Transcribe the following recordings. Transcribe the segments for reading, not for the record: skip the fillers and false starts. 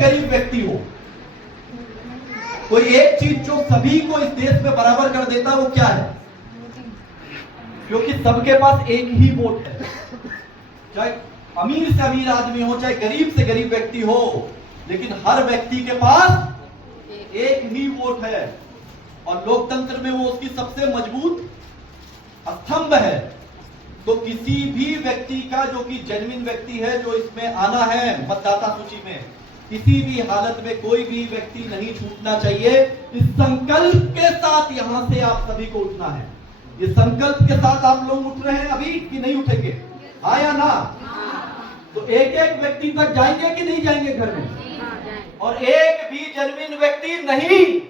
गरीब व्यक्ति हो, कोई एक चीज जो सभी को इस देश में बराबर कर देता है वो क्या है? क्योंकि सबके पास एक ही वोट है, चाहे अमीर से अमीर आदमी हो, चाहे गरीब से गरीब व्यक्ति हो, लेकिन हर व्यक्ति के पास एक ही वोट है। और लोकतंत्र में वो उसकी सबसे मजबूत स्तंभ है। तो किसी भी व्यक्ति का, जो कि जेन्युइन व्यक्ति है, जो इसमें आना है मतदाता सूची में, किसी भी हालत में कोई भी व्यक्ति नहीं छूटना चाहिए। इस संकल्प के साथ यहां से आप सभी को उठना है। इस संकल्प के साथ आप लोग उठ रहे हैं अभी कि नहीं उठेंगे? हाँ या ना? तो एक एक व्यक्ति तक जाएंगे कि नहीं जाएंगे घर में? और एक भी जेन्युइन व्यक्ति नहीं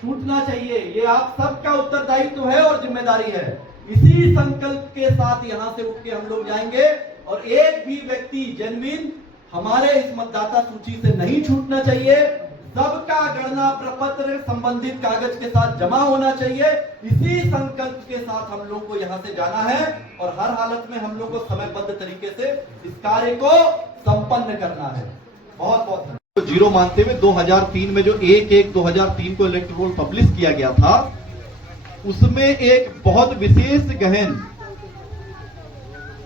छूटना चाहिए। ये आप सबका उत्तरदायित्व है और जिम्मेदारी है। इसी संकल्प के साथ यहां से उठ के हम लोग जाएंगे और एक भी व्यक्ति जेन्युइन हमारे इस मतदाता सूची से नहीं छूटना चाहिए। सबका गणना प्रपत्र संबंधित कागज के साथ जमा होना चाहिए। इसी संकल्प के साथ हम लोग को यहां से जाना है और हर हालत में हम लोग को समयबद्ध तरीके से इस कार्य को संपन्न करना है। बहुत बहुत धन्यवाद। तो जीरो मानते हुए 2003 में जो 1/1/2003 को इलेक्टोरल रोल पब्लिश किया गया था, उसमें एक बहुत विशेष गहन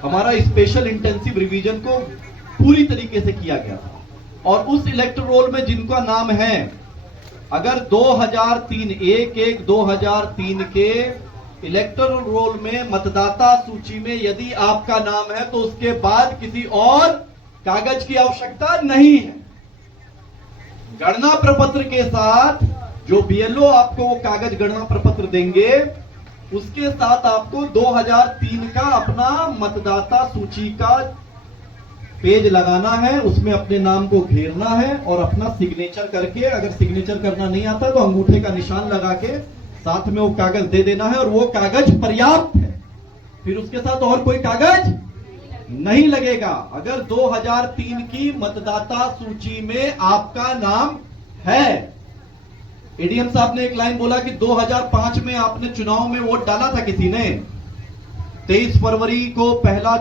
हमारा स्पेशल इंटेंसिव रिवीजन को पूरी तरीके से किया गया था। और उस इलेक्टोरल रोल में जिनका नाम है, अगर 2003 1/1/2003 के इलेक्टोरल रोल में मतदाता सूची में यदि आपका नाम है तो उसके बाद किसी और कागज की आवश्यकता नहीं है। गणना प्रपत्र के साथ जो बीएलओ आपको वो कागज गणना प्रपत्र देंगे, उसके साथ आपको 2003 का अपना मतदाता सूची का पेज लगाना है, उसमें अपने नाम को घेरना है और अपना सिग्नेचर करके, अगर सिग्नेचर करना नहीं आता तो अंगूठे का निशान लगा के साथ में वो कागज दे देना है और वो कागज पर्याप्त है। फिर उसके साथ और कोई कागज नहीं लगेगा। अगर 2003 की मतदाता सूची में आपका नाम है, एडीएम साहब ने एक लाइन बोला कि 2005 में आपने चुनाव में वोट डाला था किसी ने, 23 फरवरी को पहला